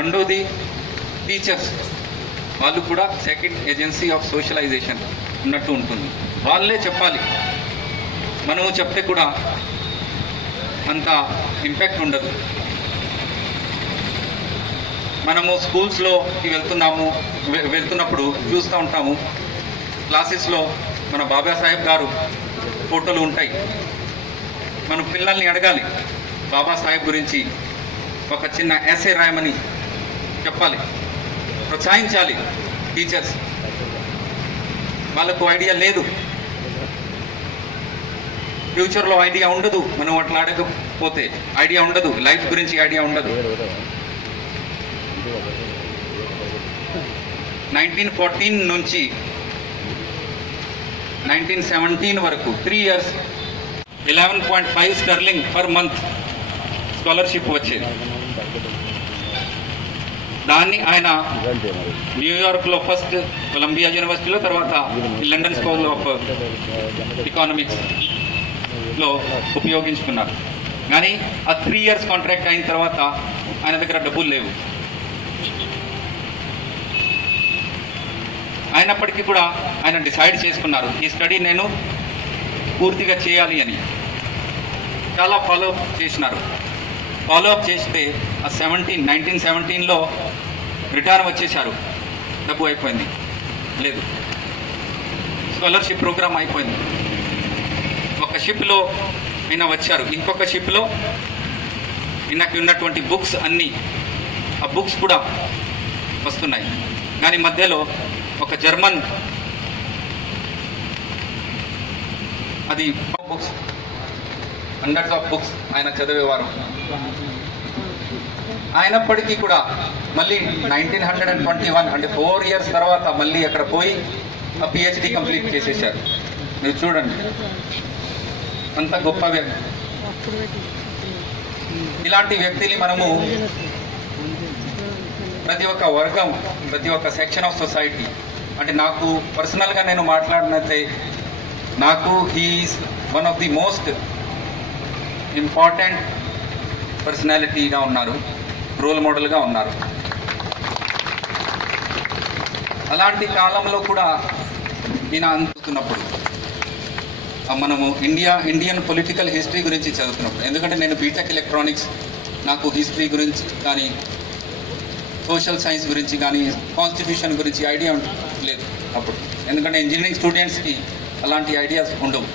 రెండోది టీచర్స్, వాళ్ళు కూడా సెకండ్ ఏజెన్సీ ఆఫ్ సోషలైజేషన్ ఉన్నట్టు ఉంటుంది. వాళ్ళే చెప్పాలి, మనము చెప్తే కూడా అంత ఇంపాక్ట్ ఉండదు. మనము స్కూల్స్లోకి వెళ్తున్నప్పుడు చూస్తూ ఉంటాము, క్లాసెస్లో మన బాబాసాహెబ్ గారు ఫోటోలు ఉంటాయి. మనం పిల్లల్ని అడగాలి, బాబాసాహెబ్ గురించి ఒక చిన్న ఎస్సే రాయమని చెప్పాలి, ప్రోత్సహించాలి టీచర్స్. వాళ్ళకు ఐడియా లేదు, ఫ్యూచర్లో ఐడియా ఉండదు. మనం అట్లా అడగకపోతే ఐడియా ఉండదు, లైఫ్ గురించి ఐడియా ఉండదు. 1914 నుంచి 1917 వరకు 3 years 11.5 sterling per month scholarship వచ్చేది. దాన్ని ఆయన న్యూయార్క్లో ఫస్ట్ కొలంబియా యూనివర్సిటీలో, తర్వాత లండన్ స్కూల్ ఆఫ్ ఎకనామిక్స్లో ఉపయోగించుకున్నారు. కానీ ఆ 3 years కాంట్రాక్ట్ అయిన తర్వాత ఆయన దగ్గర డబ్బులు లేవు. అయినప్పటికీ కూడా ఆయన డిసైడ్ చేసుకున్నారు, ఈ స్టడీ నేను పూర్తిగా చేయాలి అని. చాలా ఫాలోఅప్ చేసినారు. ఫాలోఅప్ చేస్తే ఆ 1917లో రిటైర్ వచ్చేశారు. డబ్బు అయిపోయింది, లేదు, స్కాలర్షిప్ ప్రోగ్రామ్ అయిపోయింది. ఒక షిప్లో ఈయన వచ్చారు, ఇంకొక షిప్లో ఈయనకి ఉన్నటువంటి బుక్స్ అన్నీ, ఆ బుక్స్ కూడా వస్తున్నాయి. కానీ మధ్యలో ఒక జర్మన్, అది బుక్స్, హండ్రెడ్స్ ఆఫ్ బుక్స్ ఆయన చదివేవారు. అయినప్పటికీ కూడా మళ్ళీ 1921 అంటే 4 years తర్వాత మళ్ళీ అక్కడ పోయి ఆ పిహెచ్డి కంప్లీట్ చేసేసారు. మీరు చూడండి, అంత గొప్ప వ్యక్తి. ఇలాంటి వ్యక్తిని మనము ప్రతి ఒక్క వర్గం, ప్రతి ఒక్క సెక్షన్ ఆఫ్ సొసైటీ, అంటే నాకు పర్సనల్గా నేను మాట్లాడినట్లయితే నాకు he's one of the most important పర్సనాలిటీగా ఉన్నారు, రోల్ మోడల్గా ఉన్నారు. అలాంటి కాలంలో కూడా ఈయన అందుతున్నప్పుడు మనము ఇండియన్ పొలిటికల్ హిస్టరీ గురించి చదువుతున్నప్పుడు, ఎందుకంటే నేను బీటెక్ ఎలక్ట్రానిక్స్, నాకు హిస్టరీ గురించి కానీ సోషల్ సైన్స్ గురించి కానీ కాన్స్టిట్యూషన్ గురించి ఐడియా లేదు అప్పుడు, ఎందుకంటే ఇంజనీరింగ్ స్టూడెంట్స్కి అలాంటి ఐడియాస్ ఉండవు.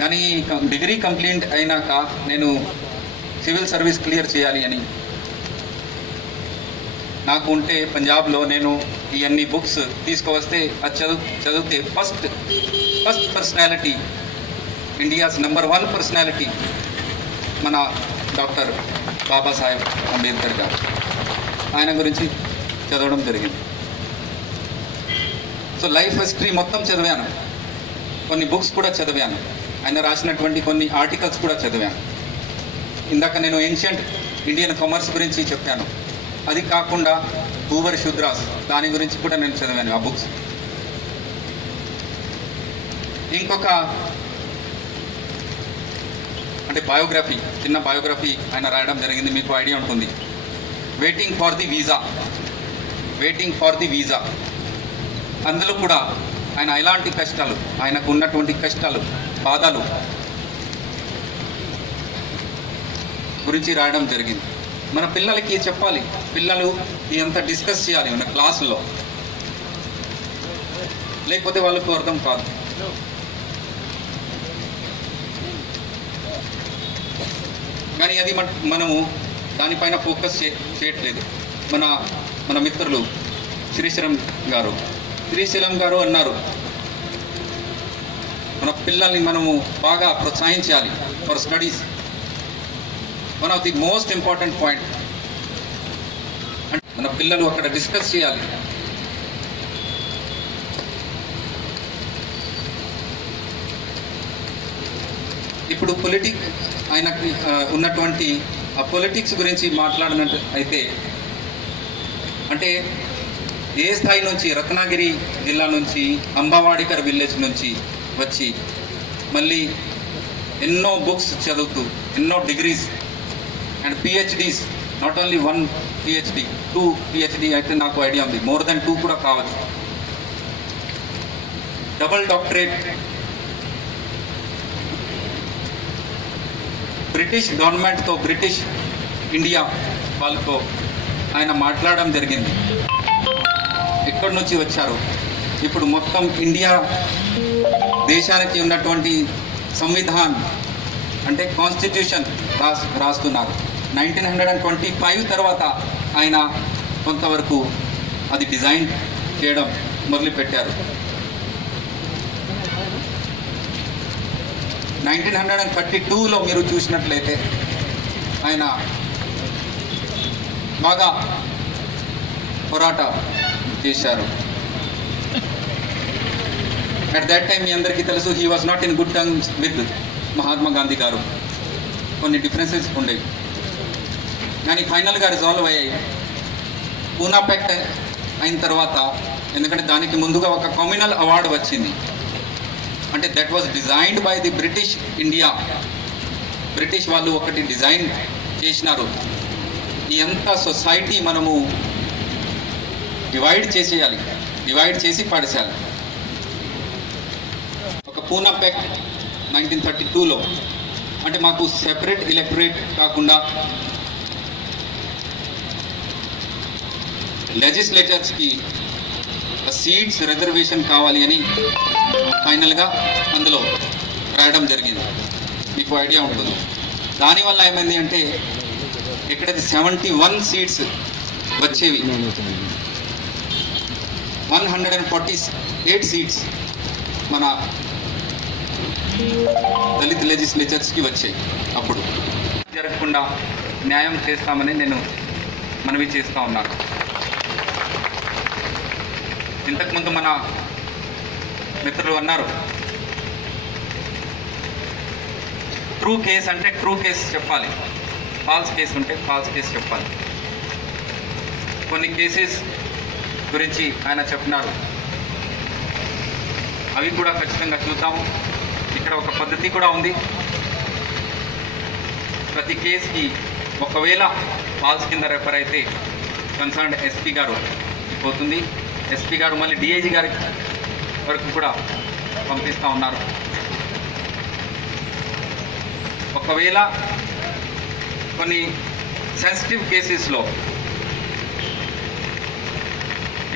కానీ డిగ్రీ కంప్లీట్ అయినాక నేను సివిల్ సర్వీస్ క్లియర్ చేయాలి అని నాకు ఉంటే, పంజాబ్లో నేను ఇవన్నీ బుక్స్ తీసుకువస్తే అది చదివితే first personality, India's number 1 personality మన డాక్టర్ బాబాసాహెబ్ అంబేద్కర్ గారు. ఆయన గురించి చదవడం జరిగింది. సో లైఫ్ హిస్టరీ మొత్తం చదివాను, కొన్ని బుక్స్ కూడా చదివాను, ఆయన రాసినటువంటి కొన్ని ఆర్టికల్స్ కూడా చదివాను. ఇందాక నేను ఏన్షియంట్ ఇండియన్ కామర్స్ గురించి చెప్పాను, అది కాకుండా హూవర్ శూద్రాస్, దాని గురించి కూడా నేను చదివాను ఆ బుక్స్. ఇంకొక అంటే బయోగ్రఫీ, చిన్న బయోగ్రఫీ ఆయన రాయడం జరిగింది, మీకు ఐడియా ఉంటుంది. Waiting for the visa. అందులో కూడా ఆయన ఎలాంటి కష్టాలు, ఆయనకు ఉన్నటువంటి కష్టాలు, బాధలు గురించి రాయడం జరిగింది. మన పిల్లలకి చెప్పాలి, పిల్లలు ఇదంతా డిస్కస్ చేయాలి మన క్లాసుల్లో, లేకపోతే వాళ్ళకు అర్థం కాదు. కానీ అది మనము దానిపైన ఫోకస్ చేయట్లేదు. మన మిత్రులు శ్రీశైలం గారు అన్నారు, మన పిల్లల్ని మనము బాగా ప్రోత్సహించాలి for studies. One of the most important point, అంటే మన పిల్లలు అక్కడ డిస్కస్ చేయాలి. ఇప్పుడు ఆయనకి ఉన్నటువంటి ఆ పొలిటిక్స్ గురించి మాట్లాడినట్టు అయితే, అంటే ఏ స్థాయి నుంచి, రత్నగిరి జిల్లా నుంచి, అంబావాడికర్ విలేజ్ నుంచి వచ్చి మళ్ళీ ఎన్నో బుక్స్ చదువుతూ, ఎన్నో degrees and PhDs not only 1 PhD, 2 PhD అయితే నాకు ఐడియా ఉంది, మోర్ దెన్ 2 కూడా కావచ్చు. డబుల్ డాక్టరేట్ బ్రిటిష్ గవర్నమెంట్తో, బ్రిటిష్ ఇండియా వాళ్ళతో ఆయన మాట్లాడడం జరిగింది. ఎక్కడి నుంచి వచ్చారు, ఇప్పుడు మొత్తం ఇండియా దేశానికి ఉన్నటువంటి సంవిధాన్ అంటే కాన్స్టిట్యూషన్ రాస్తున్నారు. 1925 తర్వాత ఆయన కొంతవరకు అది డిజైన్ చేయడం మొదలుపెట్టారు. 1932లో మీరు చూసినట్లయితే ఆయన బాగా పోరాట చేశారు. అట్ దట్ టైం మీ అందరికీ తెలుసు, he was not in good terms with Mahatma Gandhi గారు. కొన్ని డిఫరెన్సెస్ ఉండేవి, కానీ ఫైనల్గా రిజాల్వ్ అయ్యాయి. పూనా ప్యాక్ట్ అయిన తర్వాత, ఎందుకంటే దానికి ముందుగా ఒక కమ్యూనల్ అవార్డు వచ్చింది. అంటే that was designed by the British India. British వాళ్ళు ఒకటి డిజైన్ చేసినారు, ఈ అంతా సొసైటీ మనము డివైడ్ చేసేయాలి, డివైడ్ చేసి పడేసేయాలి. ఒక పూనా ప్యాక్ట్ 1932లో, అంటే మాకు సెపరేట్ ఎలక్టరేట్ కాకుండా లెజిస్లేటర్స్కి సీట్స్ రిజర్వేషన్ కావాలి అని ఫైనల్గా అందులో రాయడం జరిగింది. మీకు ఐడియా ఉంటుంది. దానివల్ల ఏమైంది అంటే ఎక్కడైతే 71 సీట్స్ వచ్చేవి, 148 సీట్స్ మన దళిత్ లెజిస్లేచర్స్కి వచ్చాయి. అప్పుడు జరగకుండా న్యాయం చేస్తామని నేను మనవి చేస్తూ ఉన్నాను. ఇంతకుముందు మన మిత్రులు అన్నారు, ట్రూ కేస్ అంటే ట్రూ కేసు చెప్పాలి, ఫాల్స్ కేసు ఉంటే ఫాల్స్ కేసు చెప్పాలి. కొన్ని కేసెస్ గురించి ఆయన చెప్పినారు, అవి కూడా ఖచ్చితంగా చూద్దాము. ఇక్కడ ఒక పద్ధతి కూడా ఉంది. ప్రతి కేసుకి ఒకవేళ ఫాల్స్ కింద రెఫర్ అయితే కన్సర్న్డ్ ఎస్పీ గారు పోతుంది. ఎస్పీ గారు మళ్ళీ డిఐజీ గారి వరకు కూడా పంపిస్తూ ఉన్నారు. ఒకవేళ కొన్ని సెన్సిటివ్ కేసెస్లో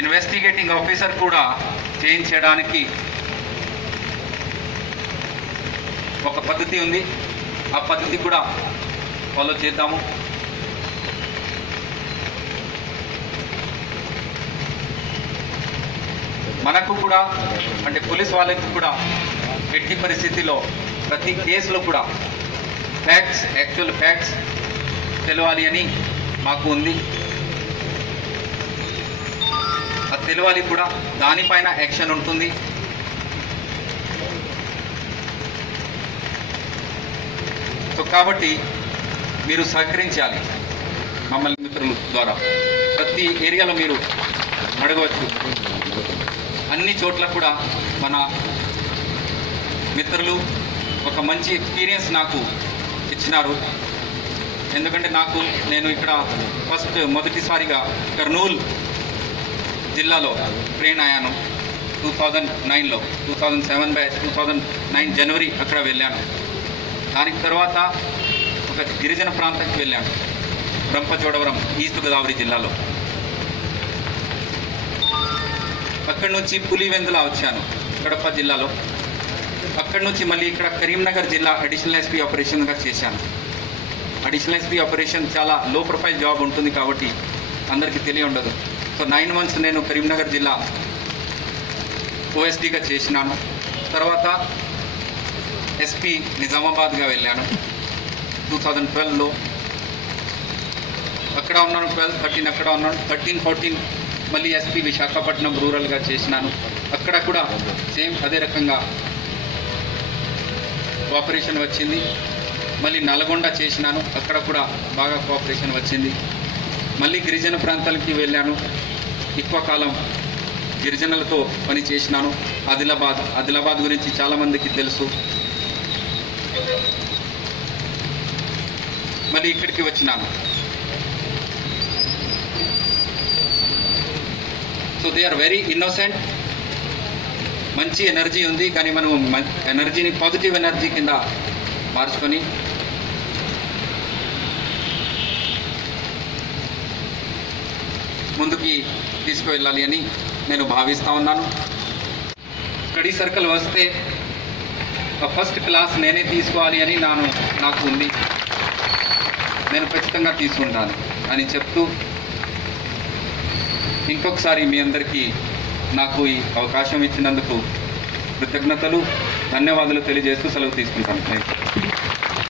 ఇన్వెస్టిగేటింగ్ ఆఫీసర్ కూడా చేంజ్ చేయడానికి ఒక పద్ధతి ఉంది. ఆ పద్ధతి కూడా ఫాలో చేద్దాము. మనకు కూడా అంటే పోలీస్ వాళ్ళకి కూడా ఎట్టి పరిస్థితిలో ప్రతి కేసులో కూడా ఫ్యాక్ట్స్, యాక్చువల్ ఫ్యాక్ట్స్ తెలవాలి అని మాకు ఉంది. అది తెలవాలి కూడా, దానిపైన యాక్షన్ ఉంటుంది. సో కాబట్టి మీరు సహకరించాలి మమ్మల్ని మిత్రుల ద్వారా. ప్రతి ఏరియాలో మీరు అడగవచ్చు. అన్ని చోట్ల కూడా మన మిత్రులు ఒక మంచి ఎక్స్పీరియన్స్ నాకు ఇచ్చినారు. ఎందుకంటే నేను ఇక్కడ మొదటిసారిగా కర్నూలు జిల్లాలో ట్రైన్ అయ్యాను 2009లో. 2007 బ్యాచ్ 2009 జనవరి అక్కడ వెళ్ళాను. దానికి తర్వాత ఒక గిరిజన ప్రాంతానికి వెళ్ళాను, రంపచోడవరం, ఈస్ట్ గోదావరి జిల్లాలో. అక్కడి నుంచి పులివెందుల వచ్చాను, కడప జిల్లాలో. అక్కడి నుంచి మళ్ళీ ఇక్కడ కరీంనగర్ జిల్లా అడిషనల్ ఎస్పీ ఆపరేషన్గా చేశాను. అడిషనల్ ఎస్పీ ఆపరేషన్ చాలా లో ప్రొఫైల్ జాబ్ ఉంటుంది కాబట్టి అందరికీ తెలియ ఉండదు. సో 9 months నేను కరీంనగర్ జిల్లా ఓఎస్డీగా చేసినాను. తర్వాత ఎస్పీ నిజామాబాద్గా వెళ్ళాను 2012లో. అక్కడ ఉన్నాను 12, 13 అక్కడ ఉన్నాను. 13, 14 మళ్ళీ ఎస్పీ విశాఖపట్నం రూరల్గా చేసినాను. అక్కడ కూడా సేమ్ అదే రకంగా కోఆపరేషన్ వచ్చింది. మళ్ళీ నల్గొండ చేసినాను, అక్కడ కూడా బాగా కోఆపరేషన్ వచ్చింది. మళ్ళీ గిరిజన ప్రాంతాలకి వెళ్ళాను, ఎక్కువ కాలం గిరిజనులతో పని చేసినాను. ఆదిలాబాద్ గురించి చాలామందికి తెలుసు. మళ్ళీ ఇక్కడికి వచ్చినాను. So they are very innocent. మంచి ఎనర్జీ ఉంది, కానీ మనం ఎనర్జీని పాజిటివ్ ఎనర్జీ కింద మార్చుకొని ముందుకి తీసుకువెళ్ళాలి అని నేను భావిస్తూ ఉన్నాను. స్టడీ సర్కిల్ వస్తే ఫస్ట్ క్లాస్ నేనే తీసుకోవాలి అని నాకు ఉంది. నేను ఖచ్చితంగా తీసుకుంటాను అని చెప్తూ ఇంకొకసారి మీ అందరికీ నాకు ఈ అవకాశం ఇచ్చినందుకు కృతజ్ఞతలు, ధన్యవాదాలు తెలియజేస్తూ సెలవు తీసుకుంటాను. Thank you.